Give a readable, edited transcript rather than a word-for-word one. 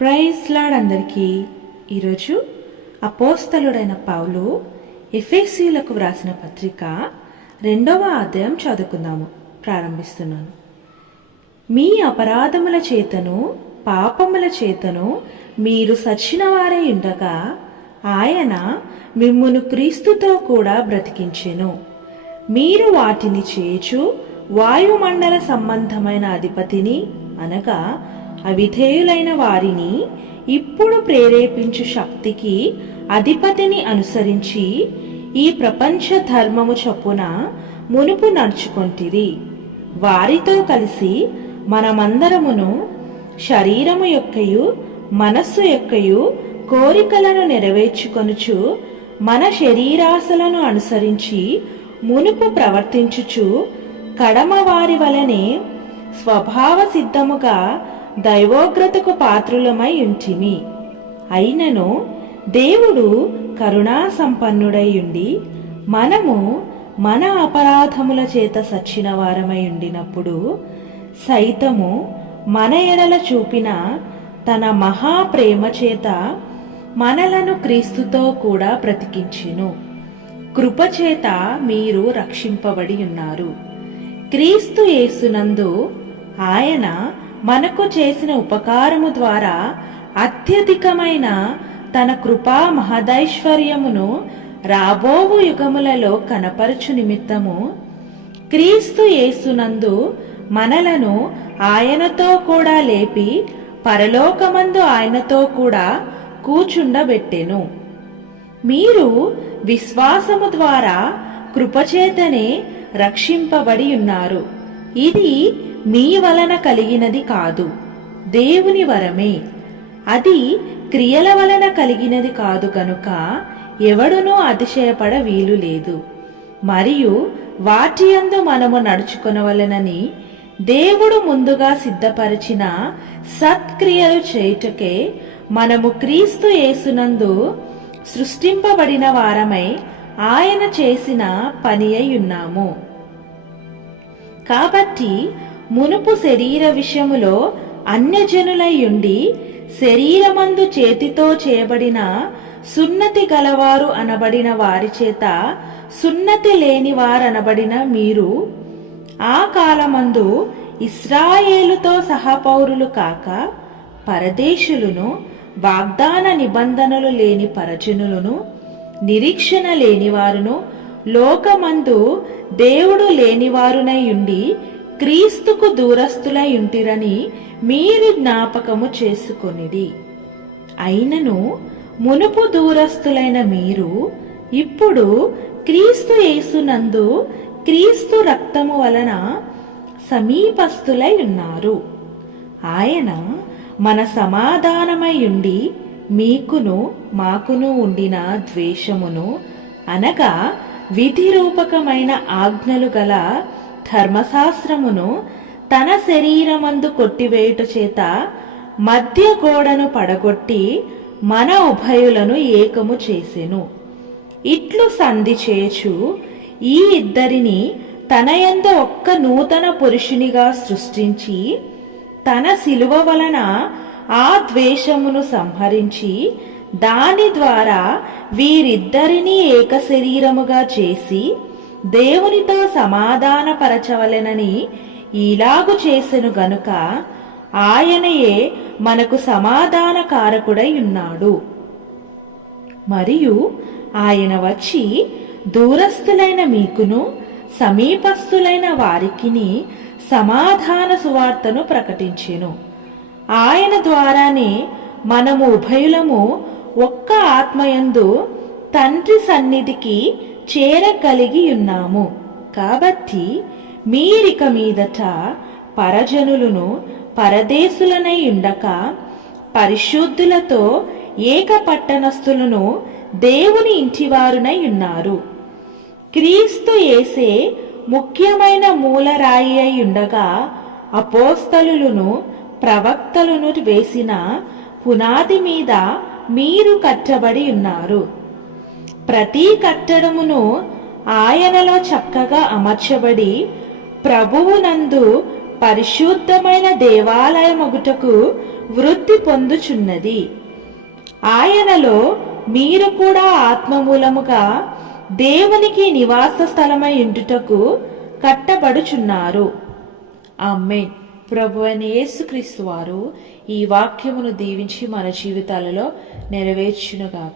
Praise lord అందరికీ. ఈరోజు అపోస్తలుడైన పౌలు ఎఫెసీయులకు వ్రాసిన పత్రిక 2వ అధ్యాయం చదువుకుందాము. ప్రారంభిస్తున్నాను. మీ అపరాధముల చేతను పాపముల చేతను మీరు సచ్చిన వారై ఉండగా ఆయన మిమ్మును క్రీస్తుతో కూడా బ్రతికించెను. మీరు వాటిని చేచు వాయుమండల సంబంధమైన అధిపతిని అనగా అవిధేయులైన వారిని ఇప్పుడు ప్రేరేపించు శక్తికి అధిపతిని అనుసరించి ఈ ప్రపంచ ధర్మము చొప్పున మునుపు నడుచుకొంటిరి. వారితో కలిసి మనమందరమును శరీరము యొక్కయు మనస్సు యొక్కయు కోరికలను నెరవేర్చుకొనుచు మన శరీరాశలను అనుసరించి మునుపు ప్రవర్తించుచు కడమ వారి వలనే స్వభావ సిద్ధముగా దైవోగ్రతకు పాత్రులమై ఉంటిమి. అయినను దేవుడు కరుణా సంపన్నుడై ఉండి మనము మన అపరాధముల చేత సచ్చిన వారమై ఉండినప్పుడు సైతము మన ఎడల చూపిన తన మహాప్రేమ చేత మనలను క్రీస్తుతో కూడా బ్రతికించెను. కృపచేత మీరు రక్షింపబడి ఉన్నారు. క్రీస్తు యేసునందు ఆయన మనకు చేసిన ఉపకారము ద్వారా అత్యధికమైన తన కృపా మహదైశ్వర్యమును రాబోవు యుగములలో కనపరచు నిమిత్తము క్రీస్తు యేసునందు మనలను ఆయనతో కూడా లేపి పరలోకమందు ఆయనతో కూడా కూర్చుండబెట్టెను. మీరు విశ్వాసము ద్వారా కృపచేతనే రక్షింపబడి ఉన్నారు. ఇది మీ వలన కలిగినది కాదు, దేవుని వరమే. అది క్రియల వలన కలిగినది కాదు గనుక ఎవడునూ అతిశయపడ వీలు లేదు. మరియు వాటియందు మనము నడుచుకొనవలెనని దేవుడు ముందుగా సిద్ధపరిచిన సత్క్రియలు చేయుటకే మనము క్రీస్తు యేసునందు సృష్టింపబడిన వారమై ఆయన చేసిన పని అయి ఉన్నాము. కాబట్టి మునుపు శరీర విషయములో అన్యజనులై ఉండి శరీరమందు చేతితో చేయబడిన సున్నతి గలవారు అనబడిన వారి చేత సున్నతి లేని వారనబడిన మీరు ఆ కాలమందు ఇశ్రాయేలుతో సహపౌరులు కాక పరదేశులను, వాగ్దాన నిబంధనలు లేని పరజనులను, నిరీక్షణ లేనివారును, లోకమందు దేవుడు లేనివారునై ఉండి క్రీస్తుకు దూరస్తులై ఉంటిరని మీరు జ్ఞాపకము చేసుకొనిడి. అయినను మునుపు దూరస్తులైన మీరు ఇప్పుడు క్రీస్తు యేసునందు క్రీస్తు రక్తము వలన సమీపస్తులై ఉన్నారు. ఆయన మన సమాధానమై ఉండి మీకును మాకును ఉండిన ద్వేషమును అనగా విధి రూపకమైన ఆజ్ఞలు గల ధర్మశాస్త్రమును తన శరీరమందు కొట్టివేయుట చేత మధ్య గోడను పడగొట్టి మన ఉభయులను ఏకము చేసెను. ఇట్లు సంధి చేచు ఈ ఇద్దరిని తన యందు ఒక్క నూతన పురుషునిగా సృష్టించి తన శిలువ వలన ఆ ద్వేషమును సంహరించి దాని ద్వారా వీరిద్దరినీ ఏక శరీరముగా చేసి దేవునితో సమాధానపరచవలెనని ఇలాగు చేసెను గనుక ఆయనయే మనకు సమాధానకారకుడై ఉన్నాడు. మరియు ఆయన వచ్చి దూరస్థులైన మీకును సమీపస్థులైన వారికిని సమాధాన సువార్తను ప్రకటించెను. ఆయన ద్వారానే మనము ఉభయులము ఒక్క ఆత్మయందు తండ్రి సన్నిధికి చేరగలిగి ఉన్నాము. కాబట్టి మీరిక మీదట పరజనులను పరదేశులనై ఉండక పరిశుద్ధులతో ఏక పట్టణస్థులను దేవుని ఇంటివారునై ఉన్నారు. క్రీస్తు యేసే ముఖ్యమైన మూలరాయి అయి ఉండగా అపోస్తలులను ప్రవక్తలను వేసిన పునాది మీద మీరు కట్టబడి ఉన్నారు. ప్రతి కట్టడమును ఆయనలో చక్కగా అమర్చబడి ప్రభువునందు పరిశుద్ధమైన దేవాలయమగుటకు వృద్ధి పొందుచున్నది. ఆయనలో మీరు కూడా ఆత్మమూలముగా దేవునికి నివాస స్థలమై ఉండుటకు కట్టబడుచున్నారు. ఆమేన్. ప్రభువైన యేసుక్రీస్తు వారు ఈ వాక్యమును దీవించి మన జీవితాలలో నెరవేర్చునుగాక.